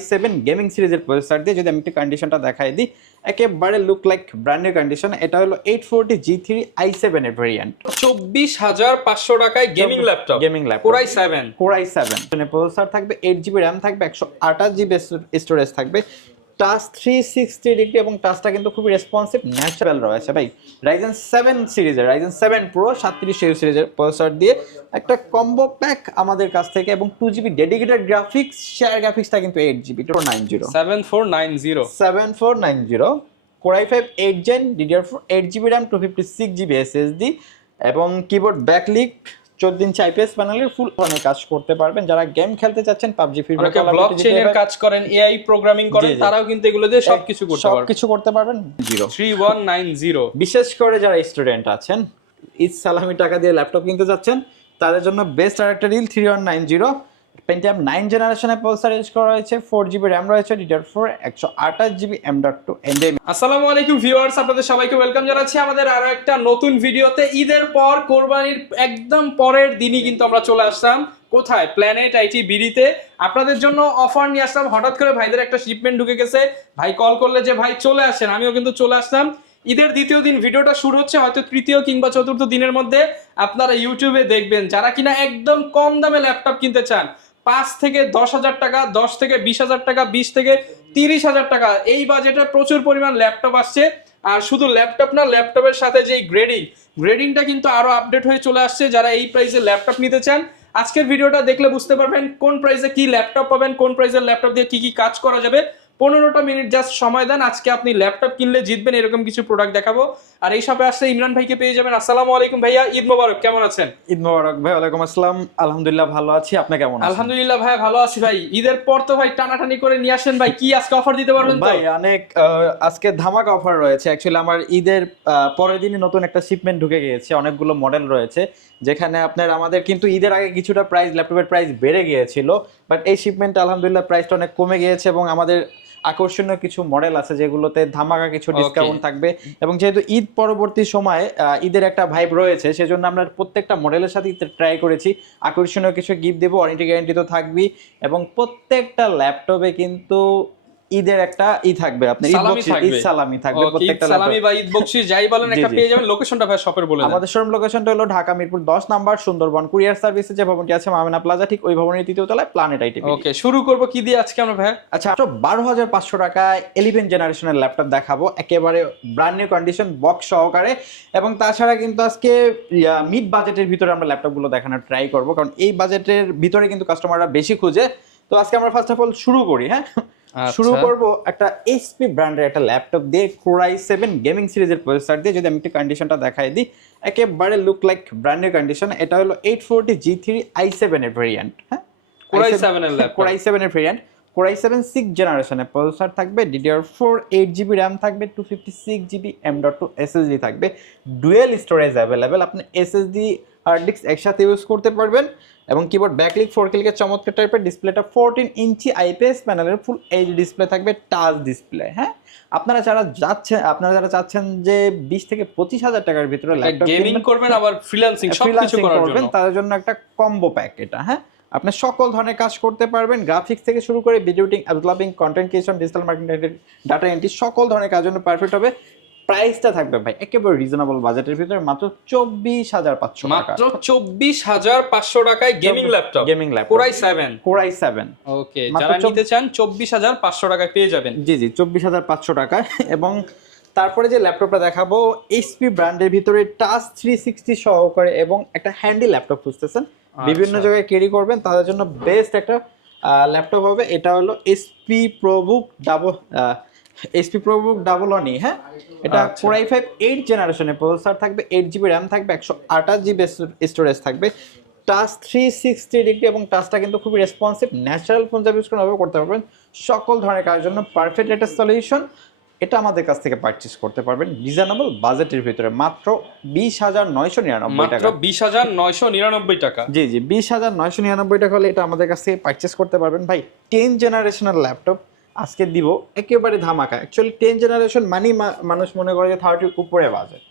i7 gaming সিরিজের processor দিয়ে যদি আমি একটু কন্ডিশনটা দেখাই দিই, একেবারে look like brand new condition. এটা হলো 840 G3 i7 এর ভেরিয়েন্ট, 24,500 টাকায় gaming laptop, Core i7 Core i7 processor থাকবে, 8GB RAM থাকবে, 128GB স্টোরেজ থাকবে, টাচ 360 ডিগ্রি এবং টাচটা কিন্তু খুবই রেসপন্সিভ ন্যাচারাল রয়েছে ভাই। Ryzen 7 সিরিজের Ryzen 7 Pro 3700 সিরিজের প্রসেসর দিয়ে একটা কম্বো প্যাক আমাদের কাছ থেকে, এবং 2GB ডেডিকেটেড গ্রাফিক্স, শেয়ার গ্রাফিক্সটা কিন্তু 8GB 7490 Core i5 8 Gen DDR4 8GB RAM 256GB SSD এবং কিবোর্ড ব্যাকলিট 14 ইঞ্চি IPS প্যানেলের ফুল ধরনের কাজ করতে পারবেন। যারা গেম খেলতে চাচ্ছেন পাবজি ফ্রি ফায়ার ব্লকচেইনের কাজ করেন, এআই প্রোগ্রামিং করেন, তারাও কিন্তু এগুলো দিয়ে সবকিছু করতে পারবেন। 3190 বিশেষ করে যারা স্টুডেন্ট আছেন, ঈদ সালামি টাকা দিয়ে ল্যাপটপ কিনতে যাচ্ছেন, তাদের জন্য বেস্ট আরেকটা ডিল 3190 Pentium 9 জেনারেশনের প্রসেসর ইউজ করা হয়েছে, 4GB RAM রয়েছে, DDR4 128GB M.2 NVMe। আসসালামু আলাইকুম ভিউয়ার্স, আপনাদের সবাইকে ওয়েলকাম জানাচ্ছি আমাদের আরো একটা নতুন ভিডিওতে। ঈদের পর কোরবানির একদম পরের দিনই কিন্তু আমরা চলে আসলাম কোথায়, প্ল্যানেট আইটি বিডিতে। আপনাদের জন্য অফার নিয়ে আসলাম। হঠাৎ করে ভাইদের একটা শিপমেন্ট ঢুকে গেছে, ভাই কল করলে যে ভাই চলে আসেন, আমিও কিন্তু চলে আসলাম। ঈদের দ্বিতীয় দিন ভিডিওটা শুরু হচ্ছে, হয়তো তৃতীয় কিংবা চতুর্থ দিনের মধ্যে আপনারা ইউটিউবে দেখবেন। যারা কিনা একদম কম দামে ল্যাপটপ কিনতে চান, 5 থেকে 10,000 টাকা, 10 থেকে 20,000 টাকা, 20 থেকে 30,000 টাকা, এই বাজেটে প্রচুর পরিমাণ ল্যাপটপ আসছে। আর শুধু ল্যাপটপ না, ল্যাপটপের সাথে যে গ্রেডিংটা কিন্তু আরো আপডেট হয়ে চলে আসছে। যারা এই প্রাইসে ল্যাপটপ নিতে চান, আজকের ভিডিওটা দেখলে বুঝতে পারবেন কোন প্রাইসে কি ল্যাপটপ পাবেন, কোন প্রাইসের ল্যাপটপ দিয়ে কি কি কাজ করা যাবে। 15টা মিনিট জাস্ট সময় দেন, আজকে আপনি ল্যাপটপ কিনলে জিতবেন এরকম কিছু প্রোডাক্ট দেখাবো। আর এই শপে আসলে ইমরান ভাইকে পেয়ে যাবেন। আসসালামু আলাইকুম ভাইয়া, ঈদ মোবারক, কেমন আছেন? ঈদ মোবারক ভাই। ওয়ালাইকুম আসসালাম, আলহামদুলিল্লাহ ভালো আছি, আপনি কেমন আছেন? আলহামদুলিল্লাহ ভাই ভালো আছি ভাই। ঈদের পর তো ভাই টানাটানি করে নিয়ে আসেন ভাই, কি আজকে অফার দিতে পারবেন? ভাই অনেক আজকে ধামাকা অফার রয়েছে। অ্যাকচুয়ালি আমার ঈদের পরের দিনই নতুন একটা শিপমেন্ট ঢুকে গিয়েছে, অনেকগুলো মডেল রয়েছে, যেখানে আপনার আমাদের কিন্তু ঈদের আগে কিছুটা প্রাইস, ল্যাপটপের প্রাইস বেড়ে গিয়েছিল, বাট এই শিপমেন্টে আলহামদুলিল্লাহ প্রাইসটা অনেক কমে গিয়েছে এবং আমাদের আকর্ষণীয় কিছু মডেল আছে যেগুলোতে ধামাকা কিছু ডিসকাউন্ট থাকবে। এবং যেহেতু ঈদ পরবর্তী সময়ে ঈদের একটা ভাইব রয়েছে, সেজন্য আমরা প্রত্যেকটা মডেলের সাথে ট্রাই করেছি আকর্ষণীয় কিছু গিফট দেবো, ওয়ারেন্টি গ্যারান্টি তো থাকবেই, এবং প্রত্যেকটা ল্যাপটপে কিন্তু ঈদের একটা থাকবে, আপনার ঈদ সালামি থাকবে প্রত্যেকটা সালামি বা ঈদ বকশিশ যাই বলেন একটা পেয়ে যাবেন। লোকেশনটা ভাই শপের বলে দেন। আমাদের শোরুম লোকেশনটা হলো ঢাকা মিরপুর 10 নাম্বার, সুন্দরবন কুরিয়ার সার্ভিসে যে ভবনটি আছে মামিনা প্লাজা, ঠিক ওই ভবনের তৃতীয় তলায় প্ল্যানেট আইটি। ওকে, শুরু করব কি দিয়ে আজকে আমরা ভাই? আচ্ছা, 12,500 টাকায় 11 জেনারেশনের ল্যাপটপ দেখাবো, একেবারে ব্র্যান্ড নিউ কন্ডিশন বক্স সহকারে। এবং তাছাড়া কিন্তু আজকে মিড বাজেটের ভিতরে আমরা ল্যাপটপগুলো দেখানোর ট্রাই করব, কারণ এই বাজেটের ভিতরে কিন্তু কাস্টমাররা বেশি খুঁজে। তো আজকে আমরা ফার্স্ট অফ অল শুরু করি। হ্যাঁ, শুরু করব একটা এইচপি ব্র্যান্ডের একটা ল্যাপটপ দিয়ে, Core i7 গেমিং সিরিজের প্রসেসর দিয়ে। যদি আমি একটু কন্ডিশনটা দেখাই দিই, একেবারে look like brand new condition. এটা হলো 840 G3 i7 এর ভেরিয়েন্ট। হ্যাঁ, Core i7 এর ল্যাপটপ, Core i7 এর ভেরিয়েন্ট। Core i7 6 জেনারেশনের প্রসেসর থাকবে, DDR4 8GB RAM থাকবে, 256GB M.2 SSD থাকবে, ডুয়েল স্টোরেজ অ্যাভেলেবেল, আপনি SSD হার্ড ডিস্ক একসাথে ইউজ করতে পারবেন। এবং কিবোর্ড ব্যাকলিট 4K চমৎকার টাইপের, ডিসপ্লেটা 14 ইঞ্চি IPS প্যানেলের ফুল এইচডি ডিসপ্লে থাকবে, টাচ ডিসপ্লে। হ্যাঁ, আপনারা যারা চাচ্ছেন যে 20 থেকে 25,000 টাকার ভিতরে ল্যাপটপ গেমিং করবেন আবার ফ্রিল্যান্সিং সবকিছু করবেন, তাদের জন্য একটা কম্বো প্যাক এটা। হ্যাঁ, আপনি সকল ধরনের কাজ করতে পারবেন, গ্রাফিক্স থেকে শুরু করে video editing, developing, content creation, digital marketing, data entry, সকল ধরনের কাজের জন্য পারফেক্ট হবে। প্রাইসটা থাকবে ভাই একেবারে রিজনেবল বাজেটের ভিতরে, মাত্র 24,500 টাকা। মাত্র 24,500 টাকায় গেমিং ল্যাপটপ, Core i7। ওকে, যারা নিতে চান 24,500 টাকায় পেয়ে যাবেন। জি 24,500 টাকায়। এবং তারপরে যে ল্যাপটপটা দেখাবো, এইচপি ব্র্যান্ডের ভিতরে টাচ 360 সহকারে এবং একটা হ্যান্ডি ল্যাপটপ খুঁজতেছেন, বিভিন্ন জায়গায় ক্যারি করবেন, তাদের জন্য বেস্ট একটা ল্যাপটপ হবে। এটা হলো HP ProBook ডাবল অনি। হ্যাঁ, এটা Core i5 8 জেনারেশনের প্রসেসর থাকবে, 8GB RAM থাকবে, 128GB স্টোরেজ থাকবে, টাচ 360 ডিগ্রি এবং টাচটা কিন্তু খুবই রেসপন্সিভ ন্যাচারাল ফোন ইউজ করতে পারবেন। সকল ধরনের কাজের জন্য পারফেক্ট একটা সলিউশন। এটা আমাদের কাছ থেকে পারচেজ করতে পারবেন রিজনেবল বাজেটের ভিতরে, মাত্র 20,999 টাকা। মাত্র 20,999 টাকা। জি 20,999 টাকা হলে এটা আমাদের কাছ থেকে পারচেজ করতে পারবেন। ভাই 10 জেনারেশনের ল্যাপটপ আজকে দিব একেবারে ধামাকা। অ্যাকচুয়ালি 10 জেনারেশন মানেই মানুষ মনে করে যে 30 উপরে বাজেট,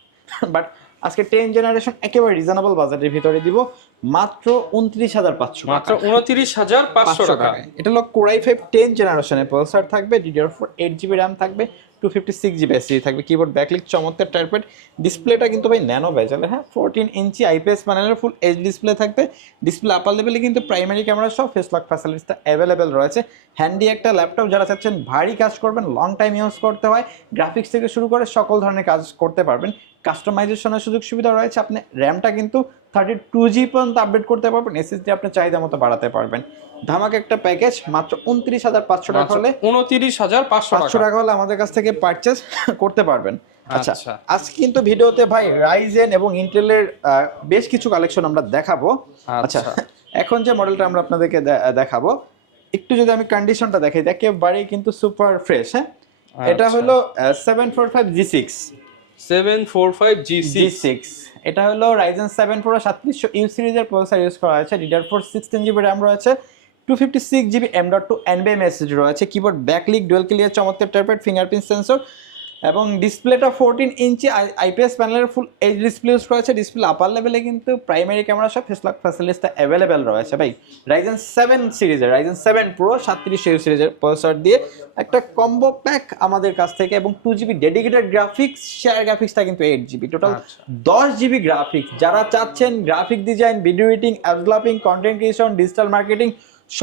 বাট আজকে 10 জেনারেশন একেবারে রিজনেবল বাজেটের ভিতরে দিব, মাত্র 29,500 মাত্র 29,500 টাকা। এটা হলো Core i5 10 জেনারেশনের প্রসেসর থাকবে, DDR4 8GB RAM থাকবে, 256GB SSD থাকবে, কিবোর্ড ব্যাকলিক চমৎকার টাইপের। ডিসপ্লেটা কিন্তু ভাই ন্যানো বেজেল, হ্যাঁ 14 ইঞ্চি IPS প্যানেলের ফুল এইচ ডিসপ্লে থাকবে। ডিসপ্লে আপার লেভেলে কিন্তু প্রাইমারি ক্যামেরা সহ ফেস লক ফ্যাসিলিটিসটা অ্যাভেলেবেল রয়েছে। হ্যান্ডি একটা ল্যাপটপ, যারা চাচ্ছেন ভারী কাজ করবেন, লং টাইম ইউজ করতে হয়, গ্রাফিক্স থেকে শুরু করে সকল ধরনের কাজ করতে পারবেন। কাস্টমাইজেশনের সুযোগ সুবিধা রয়েছে, আপনি র্যামটা কিন্তু 32GB পর্যন্ত আপডেট করতে পারবেন, এসএসডি আপনি চাহিদা মতো বাড়াতে পারবেন। ধামাক একটা প্যাকেজ মাত্র 29,500 টাকা হলে 29,500 টাকা হলে আমাদের কাছ থেকে পারচেজ করতে পারবেন। আচ্ছা, আচ্ছা। আজকে কিন্তু ভিডিওতে ভাই রাইজেন এবং ইন্টেলের বেশ কিছু কালেকশন আমরা দেখাবো। আচ্ছা, এখন যে মডেলটা আমরা আপনাদেরকে দেখাবো, একটু যদি আমি কন্ডিশনটা দেখাই, একেবারেই কিন্তু সুপার ফ্রেশ। হ্যাঁ, এটা হলো 745G6 745G6। এটা হলো Ryzen 7 Pro 3700U সিরিজের প্রসেসর ইউজ করা হয়েছে, DDR4 16GB RAM রয়েছে, 256GB M.2 NVMe SSD রয়েছে, কিবোর্ড ব্যাকলিক ডুয়াল ক্লিয়ার চমৎকার টাইপের ফিঙ্গারপ্রিন্ট সেন্সর এবং ডিসপ্লেটা 14 ইঞ্চি IPS প্যানেলের ফুল এইচ ডিসপ্লে ইউজ করেছে। ডিসপ্লে আপার লেভেলে কিন্তু প্রাইমারি ক্যামেরা সহ ফেস লক ফ্যাসিলিটিসটা অ্যাভেলেবেল রয়েছে। ভাই Ryzen 7 সিরিজের Ryzen 7 Pro 3700U সিরিজের প্রসেসর দিয়ে একটা কম্বো প্যাক আমাদের কাছ থেকে, এবং 2GB ডেডিকেটেড গ্রাফিক্স, শেয়ার গ্রাফিক্সটা কিন্তু 8GB, টোটাল 10GB গ্রাফিক্স। যারা চাচ্ছেন graphic design, video editing, app developing, content creation, digital marketing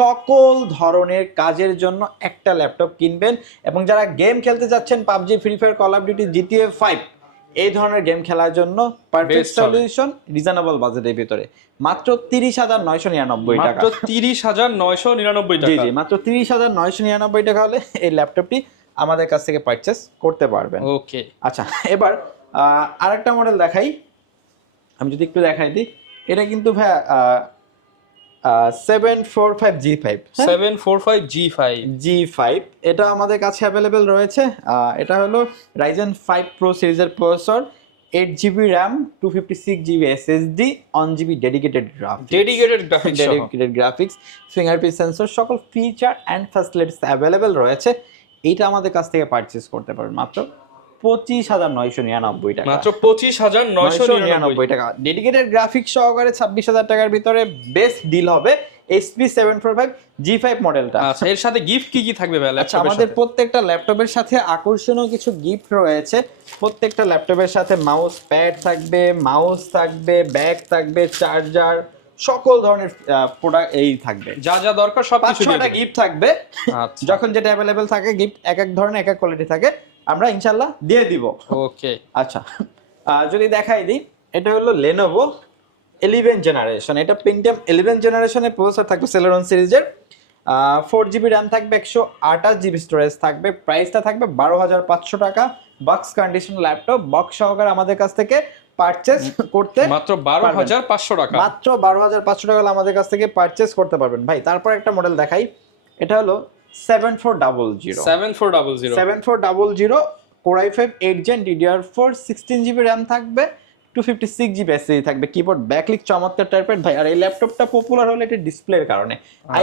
সকল ধরনের কাজের জন্য একটা ল্যাপটপ কিনবেন, এবং যারা গেম খেলতে যাচ্ছেন PUBG, free fire, call of duty, GTA 5 এই ধরনের গেম খেলার জন্য পারফেক্ট সলিউশন রিজনেবল বাজেটের ভিতরে মাত্র 30,999 টাকা। মাত্র 30,999 টাকা। জি জি, মাত্র 30,999 টাকা হলে এই ল্যাপটপটি আমাদের কাছ থেকে পারচেজ করতে পারবেন। ওকে, আচ্ছা, এবার আরেকটা মডেল দেখাই, আমি যদি একটু দেখাই দিই। এটা কিন্তু ভাই 745G5 G5 এটা আমাদের কাছে অ্যাভেলেবেল রয়েছে। এটা হলো Ryzen 5 Pro সিরিজের processor, 8GB RAM, 256GB SSD, 1GB dedicated graphics, fingerprint sensor, সকল ফিচার অ্যান্ড ফ্যাসিলিটিস অ্যাভেলেবেল রয়েছে। এইটা আমাদের কাছ থেকে পারচেজ করতে পারবেন মাত্র 25,999 টাকা। মাত্র 25,999 টাকা। ডেডিকেটেড গ্রাফিক্স সহকারে 26,000 টাকার ভিতরে বেস্ট ডিল হবে HP 745G5 মডেলটা। আচ্ছা, এর সাথে গিফট কি থাকবে ভাই? আচ্ছা, আমাদের প্রত্যেকটা ল্যাপটপের সাথে আকর্ষণীয় কিছু গিফট রয়েছে। প্রত্যেকটা ল্যাপটপের সাথে মাউস প্যাড থাকবে, মাউস থাকবে, ব্যাগ থাকবে, চার্জার, সকল ধরনের প্রোডাক্ট এই থাকবে, যা যা দরকার সব কিছু একটা গিফট থাকবে। আচ্ছা, যখন যেটা অ্যাভেলেবেল থাকে, গিফট এক এক ধরনের এক এক কোয়ালিটি থাকে, আমরা ইনশাআল্লাহ দিয়ে দিব। ওকে, আচ্ছা, যদি দেখাই দিই, এটা হলো Lenovo 11 জেনারেশন। এটা Pentium 11 জেনারেশনের প্রসেসর থাকবে Celeron সিরিজের, 4GB RAM থাকবে, 128GB স্টোরেজ থাকবে। প্রাইসটা থাকবে 12,500 টাকা। বক্স কন্ডিশন ল্যাপটপ, বক্স সহকারে আমাদের কাছ থেকে পারচেজ করতে মাত্র 12,500 টাকা। মাত্র 12,500 টাকা আমাদের কাছ থেকে পারচেজ করতে পারবেন। ভাই, তারপর একটা মডেল দেখাই, এটা হলো 7400 Core i5 8 Gen, DDR4 16GB RAM থাকবে, 256GB SSD থাকবে, কিবোর্ড ব্যাকলিক চমৎকার টাইপের। ভাই, আর এই ল্যাপটপটা পপুলার হলো এটা ডিসপ্লের কারণে।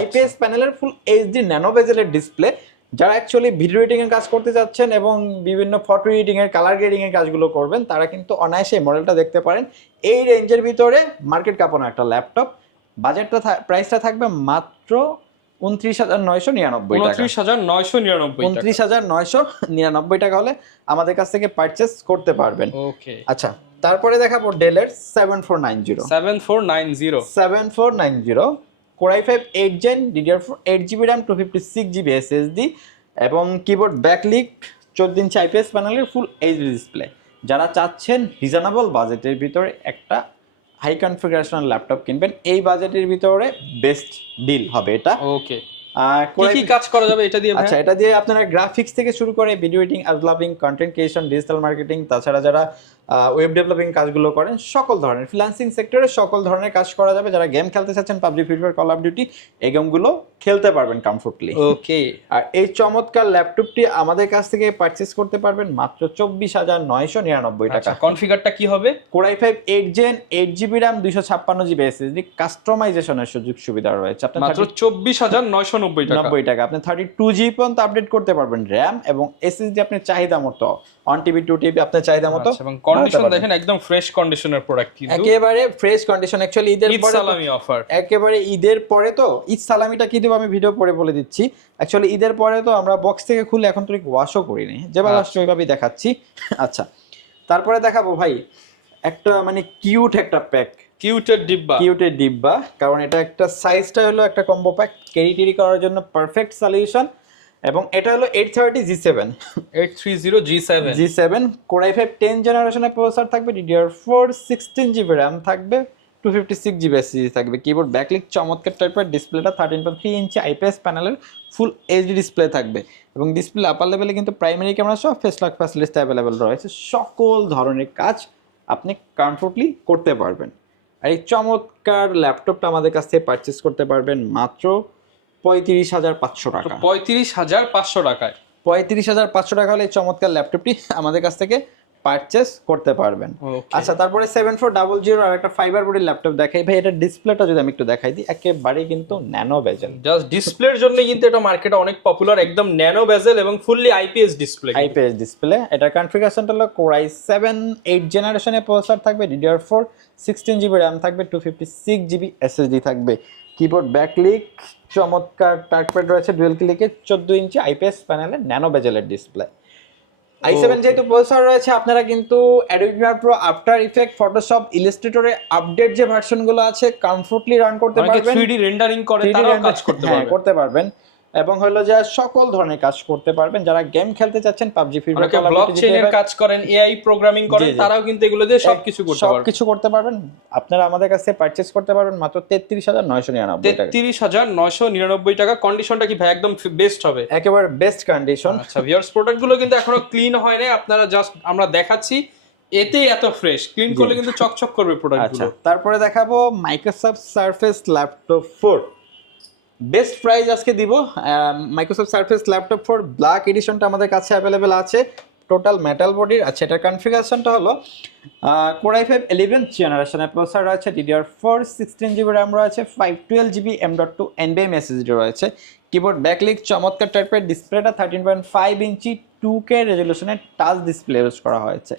IPS প্যানেলের ফুল HD ন্যানো বেজেলের ডিসপ্লে। যারা অ্যাকচুয়ালি ভিডিও এডিটিং এর কাজ করতে যাচ্ছেন এবং বিভিন্ন ফটো এডিটিং এর, কালার গ্রেডিং এর কাজগুলো করবেন, তারা কিন্তু অনায়াসে এই মডেলটা দেখতে পারেন। এই রেঞ্জের ভিতরে মার্কেট কাঁপানো একটা ল্যাপটপ। বাজেটটা প্রাইসটা থাকবে মাত্র 29,999 টাকা। 29,999 টাকা হলে আমাদের কাছ থেকে পারচেজ করতে পারবেন। ওকে, আচ্ছা, তারপরে দেখাবো ডেলের 7490 Core i5 8 Gen, DDR4 8GB RAM, 256GB SSD এবং কিবোর্ড ব্যাকলিক 14 ইঞ্চি IPS প্যানেলের ফুল এইচডি ডিসপ্লে। যারা চাচ্ছেন রিজনেবল বাজেটের ভিতরে একটা হাই কনফিগারেশনাল ল্যাপটপ কিনবেন, এই বাজেটের ভিতরে বেস্ট ডিল হবে এটা। ওকে, কি কাজ করা যাবে এটা দিয়ে? আচ্ছা, এটা দিয়ে আপনারা গ্রাফিক্স থেকে শুরু করে video editing, app developing, content creation, digital marketing, তাছাড়া যারা ওয়েব ডেভেলপিং কাজগুলো করেন, সকল ধরনের ফ্রিল্যান্সিং সেক্টরে সকল ধরনের কাজ করা যাবে। যারা গেম খেলতে চাচ্ছেন PUBG, free fire, call of duty, এই গেমগুলো খেলতে পারবেন কমফোর্টলি। ওকে, আর এই চমৎকার ল্যাপটপটি আমাদের কাছ থেকে পারচেজ করতে পারবেন মাত্র 24,999 টাকা। কনফিগারটা কি হবে? Core i5 8 Gen, 8GB RAM, 256GB SSD, কাস্টমাইজেশনের সুযোগ সুবিধা রয়েছে। মাত্র 24,999 টাকা। 90 টাকা আপনি 32GB পর্যন্ত আপডেট করতে পারবেন র্যাম, এবং এসএসডি আপনার চাহিদা মতো 1 TB 2 TB আপনার চাহিদা মতো। এবং কন্ডিশন দেখেন একদম ফ্রেশ কন্ডিশনের প্রোডাক্ট, কিন্তু একেবারে ফ্রেশ কন্ডিশন। অ্যাকচুয়ালি ঈদের ঈদ পরে সালামি অফার, একেবারে ঈদের পরে তো ঈদ সালামিটা কি দেবো আমি ভিডিও পরে বলে দিচ্ছি। অ্যাকচুয়ালি ঈদের পরে তো আমরা বক্স থেকে খুলে এখন তো ওয়াশও করিনি, যেভাবে আসছে ওইভাবেই দেখাচ্ছি। আচ্ছা, তারপরে দেখাবো ভাই একটা মানে কিউট একটা প্যাক, কিউটের ডিব্বা, কারণ এটা একটা সাইজটা হলো একটা কম্বো প্যাক, ক্যারি টেরি করার জন্য পারফেক্ট সলিউশন। এবং এটা হলো 830G7 Core i5 10 জেনারেশনের প্রসেসর থাকবে, DDR4 16GB RAM থাকবে, 256GB SSD থাকবে। কিবোর্ড ব্যাকলিক চমৎকার টাইপের, ডিসপ্লেটা 13.3 ইঞ্চি IPS প্যানেলের ফুল এইচডি ডিসপ্লে থাকবে, এবং ডিসপ্লে আপার লেভেলে কিন্তু প্রাইমারি ক্যামেরা সহ ফেস লক ফ্যাসিলিটি অ্যাভেলেবেল রয়েছে। সকল ধরনের কাজ আপনি কমফোর্টলি করতে পারবেন। আর এই চমৎকার ল্যাপটপটা আমাদের কাছ থেকে পারচেস করতে পারবেন মাত্র 35,500 টাকা। 35,500 টাকায়, 35,500 টাকা হলে এই চমৎকার ল্যাপটপটি আমাদের কাছ থেকে পারচেস করতে পারবেন। আচ্ছা, তারপরে 7400 আর একটা ফাইবার বডির ল্যাপটপ দেখাই ভাই। এটা ডিসপ্লেটা যদি আমি একটু দেখাই দিই, একেবারে কিন্তু ন্যানো বেজেল, জাস্ট ডিসপ্লের জন্য কিন্তু এটা মার্কেটে অনেক পপুলার, একদম ন্যানো বেজেল এবং ফুললি আইপিএস ডিসপ্লে। এটা কনফিগারেশনটা হলো Core i7 8 জেনারেশনের প্রসেসর থাকবে, DDR4 16GB RAM থাকবে, 256GB SSD থাকবে। কিবোর্ড ব্যাকলিক চমৎকার টাচপ্যাড রয়েছে, ডুয়াল ক্লিকের 14 ইঞ্চি IPS প্যানেলের ন্যানো বেজেলের ডিসপ্লে। i7 যেহেতু প্রসেসর রয়েছে, আপনারা কিন্তু Adobe Premiere Pro, after effect, Photoshop, ইলাস্ট্রেটরে আপডেট যে ভার্সনগুলো আছে কমফোর্টলি রান করতে পারবেন। 3D রেন্ডারিং করে তারাও কাজ করতে পারবেন, এবং হলো যে সকল ধরনের কাজ করতে পারবেন। যারা গেম খেলতে চাচ্ছেন, PUBG, ফ্রি ফায়ার, ব্লকচেইনের কাজ করেন, এআই প্রোগ্রামিং করেন, তারাও কিন্তু এগুলো দিয়ে সবকিছু করতে পারবেন। আপনারা আমাদের কাছে পারচেজ করতে পারবেন মাত্র 33,999 টাকা। 33,999 টাকা। কন্ডিশনটা কি ভাই একদম বেস্ট হবে? একেবারে বেস্ট কন্ডিশন। আচ্ছা ভিউয়ার্স, প্রোডাক্টগুলো কিন্তু এখনো ক্লিন হয় নাই, আপনারা জাস্ট আমরা দেখাচ্ছি, এতেই এত ফ্রেশ। ক্লিন করলে কিন্তু চকচক করবে প্রোডাক্টগুলো। আচ্ছা, তারপরে দেখাবো Microsoft surface laptop 4। Best price আজকে দিব। মাইক্রোসফট সারফেস ল্যাপটপ 4 ব্ল্যাক এডিশনটা আমাদের কাছে অ্যাভেলেবেল আছে, টোটাল মেটাল বডির। আচ্ছা, এটার কনফিগারেশনটা হলো Core i5 11th জেনারেশনের প্রসেসর রয়েছে, DDR4 16GB RAM রয়েছে, 512GB M.2 NVMe SSD রয়েছে। কিবোর্ড ব্যাকলিক চমৎকার টাইপের, ডিসপ্লেটা 13.5 ইঞ্চি 2K রেজলিউশনের টাচ ডিসপ্লে ইউজ করা হয়েছে।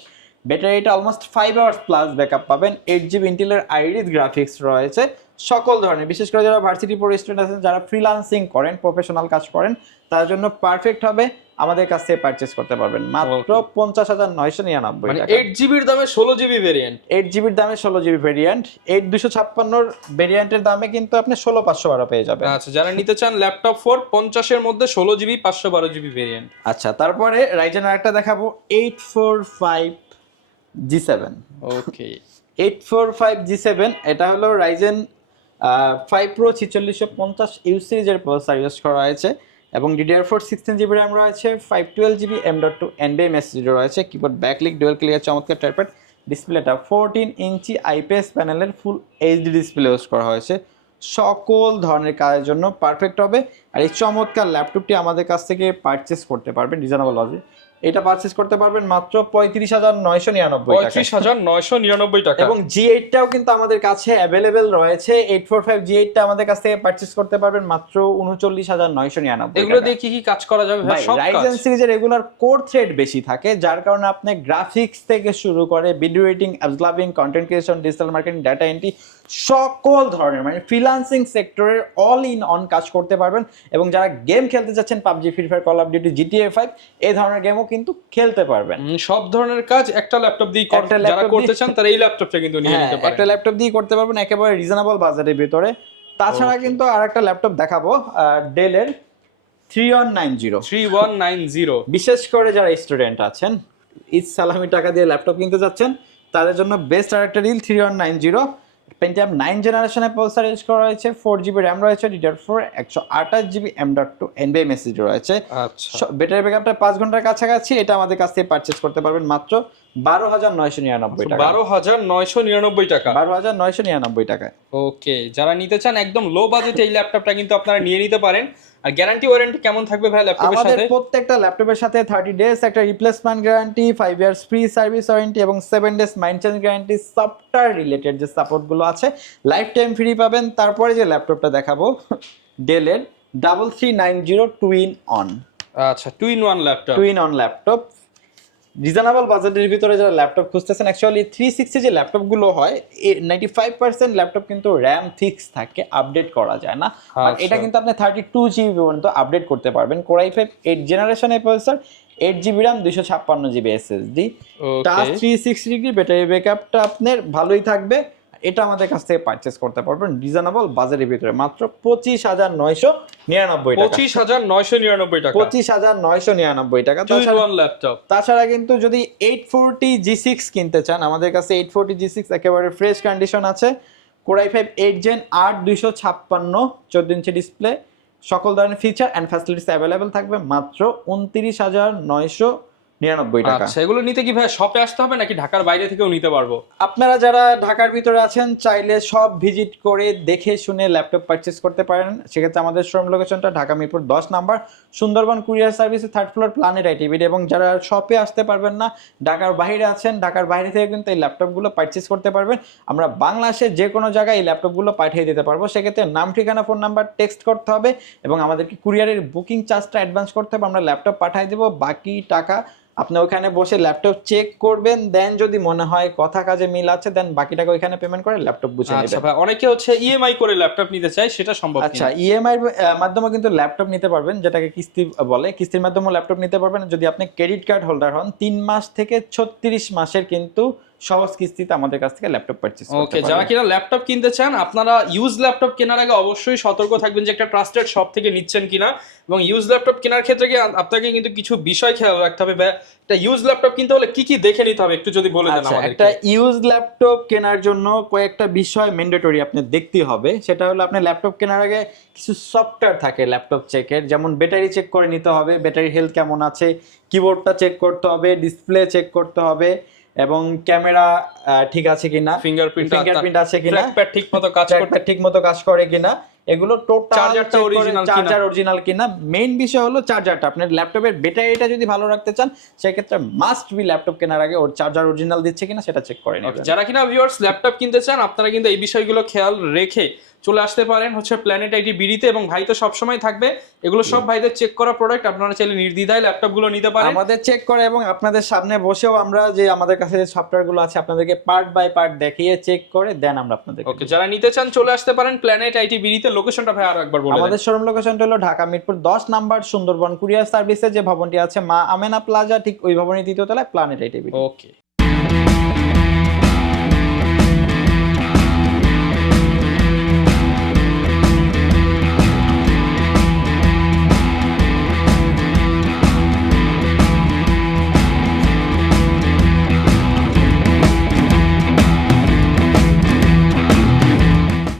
ব্যাটারিটা অলমোস্ট 5 আওয়ার্স প্লাস ব্যাকআপ পাবেন। 8GB ইন্টেলের আইরিস গ্রাফিক্স রয়েছে। সকল ধরনের, বিশেষ করে যারা ভার্সিটি পড়ে স্টুডেন্ট আছেন, যারা ফ্রিল্যান্সিং করেন, প্রফেশনাল কাজ করেন, তার জন্য পারফেক্ট হবে। আমাদের কাছ থেকে পারচেস করতে পারবেন মাত্র 50,999 মানে টাকা। 8GBর দামে 16GB ভেরিয়েন্ট, 8GBর দামে 16GB ভেরিয়েন্ট, 8256 ভেরিয়েন্টের দামে কিন্তু আপনি 16,512 পেয়ে যাবেন। আচ্ছা, যারা নিতে চান ল্যাপটপ 4 50 এর মধ্যে 16GB 512GB ভেরিয়েন্ট। আচ্ছা, তারপরে রাইজেন আরেকটা দেখাবো 845G7। ওকে, 845G7 এটা হলো রাইজেন 5 Pro 4650U সিরিজের প্রসেসর ইউজ করা হয়েছে, এবং DDR4 16GB RAM রয়েছে, 512GB M.2 NVMe SSD রয়েছে। কিবোর্ড ব্যাকলিক ডুয়াল ক্লিয়ার চমৎকার টাইপের, ডিসপ্লেটা 14 ইঞ্চি IPS প্যানেলের ফুল এইচডি ডিসপ্লে ইউজ করা হয়েছে। সকল ধরনের কাজের জন্য পারফেক্ট হবে। আর এই চমৎকার ল্যাপটপটি আমাদের কাছ থেকে পারচেস করতে পারবেন রিজনেবল লজে। এটা পারচেস করতে পারবেন মাত্র 35,999 টাকা। এবং G8টাও কিন্তু আমাদের কাছে অ্যাভেলেবেল রয়েছে। 845 G8টা আমাদের কাছ থেকে পারচেস করতে পারবেন মাত্র 39,999 টাকা। এগুলো দিয়ে কি কি কাজ করা যাবে ভাই? সব কাজ। রাইজেন সিরিজের রেগুলার কোর থ্রেড বেশি থাকে, যার কারণে আপনি গ্রাফিক্স থেকে শুরু করে ভিডিও এডিটিং, অ্যাবজলাভিং, content creation, digital marketing, data entry, সকল ধরনের মানে ফ্রিল্যান্সিং সেক্টরের অল ইন অন কাজ করতে পারবেন। এবং যারা গেম খেলতে যাচ্ছেন, PUBG, free fire, call of duty, GTA 5 এই ধরনের গেমও কিন্তু খেলতে পারবেন। সব ধরনের কাজ একটা ল্যাপটপ দিয়ে যারা করতে চান তারা এই ল্যাপটপটা কিন্তু নিয়ে নিতে পারেন। একটা ল্যাপটপ দিয়ে করতে পারবেন একেবারে রিজনেবল বাজারের ভিতরে। তাছাড়া কিন্তু আরেকটা ল্যাপটপ দেখাবো ডেলের 3190। বিশেষ করে যারা স্টুডেন্ট আছেন, ঈদ সালামি টাকা দিয়ে ল্যাপটপ কিনতে যাচ্ছেন, তাদের জন্য বেস্ট আরেকটা ডিল 3190। পেন্টিয়াম 9 জেনারেশনের প্রসেসর ইউজ করা হয়েছে, 4GB RAM রয়েছে, DDR4 128GB M.2 NVMe SSD রয়েছে। আচ্ছা, ব্যাটারি ব্যাকআপটা 5 ঘন্টার কাছাকাছি। এটা আমাদের কাছ থেকে পারচেজ করতে পারবেন মাত্র 12,999 টাকা। 12,999 টাকা। 12,999 টাকায়। ওকে, যারা নিতে চান একদম লো বাজেটে এই ল্যাপটপটা কিন্তু আপনারা নিয়ে নিতে পারেন। আর গ্যারান্টি ওয়ারেন্টি কেমন থাকবে ভাই ল্যাপটপের সাথে? আমাদের প্রত্যেকটা ল্যাপটপের সাথে 30 ডেজ একটা replacement guarantee, 5 years free service warranty এবং 7 days maintenance guarantee. Software related যে সাপোর্টগুলো আছে লাইফ টাইম ফ্রি পাবেন। তারপরে যে ল্যাপটপটা দেখাবো ডেলের 3390 টু ইন অন। আচ্ছা, 2-in-1 laptop. Two in one laptop, reasonable বাজেটের ভিতরে যারা ল্যাপটপ খুঁজতেছেন, অ্যাকচুয়ালি 360 যে ল্যাপটপগুলো হয় 95% ল্যাপটপ কিন্তু র্যাম ফিক্স থাকে, আপডেট করা যায় না। আর আচ্ছা। এটা কিন্তু আপনি 32 জিবি পর্যন্ত আপডেট করতে পারবেন। কোরাই 5 8 জেনারেশনের processor, 8 GB RAM, 256 GB SSD, touch 360 degree, battery ব্যাকআপটা আপনার ভালোই থাকবে। এটা আমাদের কাছ থেকে পারচেজ করতে পারবেন রিজনেবল বাজেটের ভিতরে মাত্র 25,999 টাকা। 25,999 টাকা। 25,999 টাকা। 2-in-1 laptop. তাছাড়া কিন্তু যদি 840 G6 কিনতে চান, আমাদের কাছে 840 G6 একেবারে ফ্রেশ কন্ডিশন আছে। কোরাই 5 8 জেন 8 256 14 ইঞ্চি ডিসপ্লে, সকল ধরনের ফিচার অ্যান্ড ফ্যাসিলিটিস অ্যাভেলেবেল থাকবে মাত্র 29,999 টাকা। আচ্ছা, এগুলো নিতে কি ভাই শপে আসতে হবে নাকি ঢাকার বাইরে থেকেও নিতে পারবো? আপনারা যারা ঢাকার ভিতরে আছেন চাইলে সব ভিজিট করে দেখে শুনে ল্যাপটপ পারচেজ করতে পারেন। সেক্ষেত্রে আমাদের শোরুম লোকেশনটা ঢাকা মিরপুর 10 নাম্বার, সুন্দরবন কুরিয়ার সার্ভিসে 3rd ফ্লোর, প্ল্যানেট আইটিভিডি। এবং যারা শপে আসতে পারবেন না, ঢাকার বাইরে আছেন, ঢাকার বাইরে থেকে কিন্তু এই ল্যাপটপগুলো পারচেজ করতে পারবেন। আমরা বাংলাদেশের যে কোনো জায়গায় এই ল্যাপটপগুলো পাঠিয়ে দিতে পারবো। সেক্ষেত্রে নাম, ঠিকানা, ফোন নাম্বার টেক্সট করতে হবে এবং আমাদেরকে কুরিয়ারের বুকিং চার্জটা অ্যাডভান্স করতে হবে। আমরা ল্যাপটপ পাঠিয়ে দেবো, বাকি টাকা আপনি ওখানে বসে ল্যাপটপ চেক করবেন, দেন যদি মনে হয় কথা কাজে মিল আছে, দেন বাকি টাকা ওইখানে পেমেন্ট করে ল্যাপটপ বুঝে নেবেন। আচ্ছা ভাই, অনেকে হচ্ছে ইএমআই করে ল্যাপটপ নিতে চায়, সেটা সম্ভব কিনা? আচ্ছা, ইএমআই এর মাধ্যমে কিন্তু ল্যাপটপ নিতে পারবেন, যেটাকে কিস্তি বলে। কিস্তির মাধ্যমে ল্যাপটপ নিতে পারবেন যদি আপনি ক্রেডিট কার্ড হোল্ডার হন। 3 মাস থেকে 36 মাসের কিন্তু সহজ কিস্তিতে আমাদের কাছ থেকে ল্যাপটপ পারচেজ করতে ওকে, পারবেন। যারা কিনা ল্যাপটপ কিনতে চান, আপনারা ইউজ ল্যাপটপ কেনার আগে অবশ্যই সতর্ক থাকবেন যে একটা ট্রাস্টেড শপ থেকে নিচ্ছেন কিনা। এবং ইউজ ল্যাপটপ কেনার ক্ষেত্রে কি আপনাকে কিন্তু কিছু বিষয় খেয়াল রাখতে হবে। একটা ইউজ ল্যাপটপ কিনতে হলে কি কি দেখে নিতে হবে একটু যদি বলে দেন আচ্ছা, আমাদেরকে। একটা ইউজ ল্যাপটপ কেনার জন্য কয়েকটা বিষয় ম্যান্ডেটরি আপনি দেখতে হবে। সেটা হলো আপনি ল্যাপটপ কেনার আগে কিছু সফটওয়্যার থাকে ল্যাপটপ চেকের, যেমন ব্যাটারি চেক করে নিতে হবে, ব্যাটারি হেলথ কেমন আছে, কিবোর্ডটা চেক করতে হবে, ডিসপ্লে চেক করতে হবে এবং ক্যামেরা ঠিক আছে কিনা, ফিঙ্গারপ্রিন্ট আছে কিনা, ট্র্যাকপ্যাড ঠিকমতো কাজ করতে, ঠিকমতো কাজ করে কিনা, এগুলো টোটাল চার্জারটা অরিজিনাল কিনা। চার্জার অরিজিনাল কিনা। মেইন বিষয় হলো চার্জারটা। আপনার ল্যাপটপের ব্যাটারিটা যদি ভালো রাখতে চান, সেক্ষেত্রে মাস্ট বি ল্যাপটপ কেনার আগে ওর চার্জার অরিজিনাল দিচ্ছে কিনা সেটা চেক করে নেবেন। যারা কিনা ভিউয়ার্স ল্যাপটপ কিনতে চান, আপনারা কিন্তু এই বিষয়গুলো খেয়াল রেখে চলে আসতে পারেন হচ্ছে প্ল্যানেট আইটি বিডিতে। এবং ভাই তো সবসময় থাকবে, এগুলো সব ভাইদের চেক করা প্রোডাক্ট, আপনারা চাইলে নির্দ্বিধায় ল্যাপটপগুলো নিতে পারেন। আমাদের চেক করে এবং আপনাদের সামনে বসেও আমরা যে আমাদের কাছে যে সফটওয়্যারগুলো আছে আপনাদেরকে পার্ট বাই পার্ট দেখিয়ে চেক করে দেন আমরা আপনাদের। ওকে, যারা নিতে চান চলে আসতে পারেন প্ল্যানেট আইটি বিডিতে। লোকেশনটা ভাই আরো একবার বলে দেন। আমাদের শোরুম লোকেশনটা হলো ঢাকা মিরপুর 10 নাম্বার, সুন্দরবন কুরিয়ার সার্ভিসে যে ভবনটি আছে মা আমেনা প্লাজা, ঠিক ওই ভবনের 2য় তলায় প্ল্যানেট আইটি বিডি। ওকে।